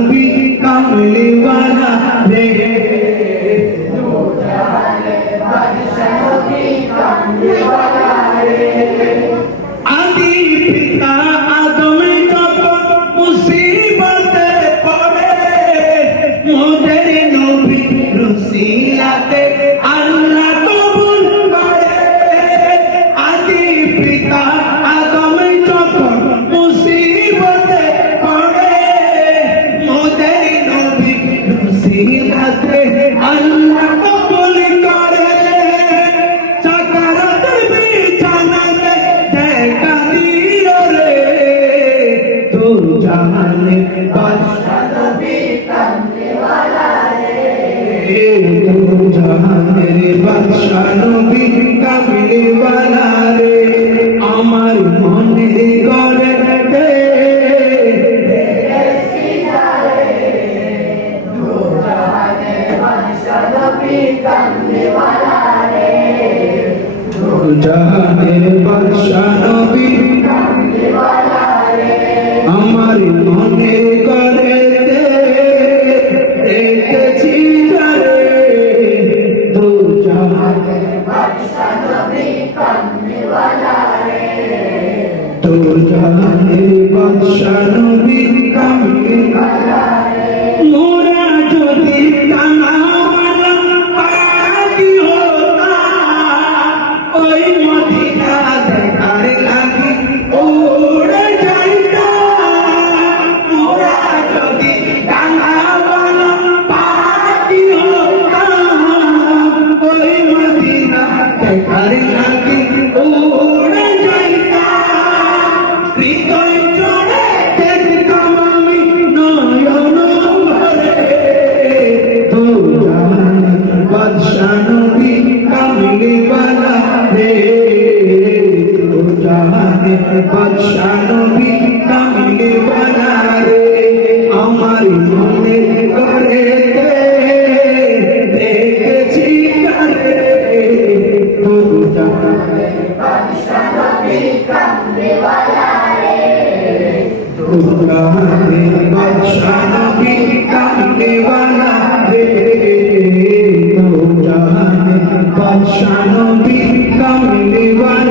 नबी कमली वाला रे दो जहाने बादशाह नबी कमली वाला रे आदि पिता आदम जब मुसीबत पड़े मोদের नबी रसीलाते अल्लाह कबूल करे आदि पिता आदम जब मुसीबत पड़े मोদের नबी रसीलाते अल्लाह कबूल करे सकारात बिछानाते দেখা দিও রে তো জাহানে বাদশাহ নবী কামলি वाला রে তো জাহানের বাদশাহ নবী কামলি वाला রে আমার মনে গড়ে দে তো জাহানের বাদশাহ নবী কামলি वाला রে তো জাহানের বাদশাহ নবী কামলি वाला রে আমার মনে গড়ে দে দেখেছি রে তো জাহানের বাদশাহ নবী কামলি वाला রে তো জাহানের বাদশাহ নবী কামলি वाला রে মোরা যদি কানা वाला পাখি হতাম ওই মদিনা দেখার লাগি উড়ে যাইতাম মোরা যদি কানা वाला পাখি হতাম ওই মদিনা দেখার লাগি উড়ে যাইতাম হৃদয় জোড়ে দেখতাম আমি নয়ন ভরে তো জাহানের বাদশাহ নবী কামলি वाला রে তো জাহানের বাদশাহ নবী কামলি वाला রে আমার মনে করে দেখেছি রে তো জাহানের বাদশাহ নবী কামলি वाला রে তো জাহানের বাদশাহ নবী কামলি वाला রে তো জাহানের বাদশাহ নবী কামলি वाला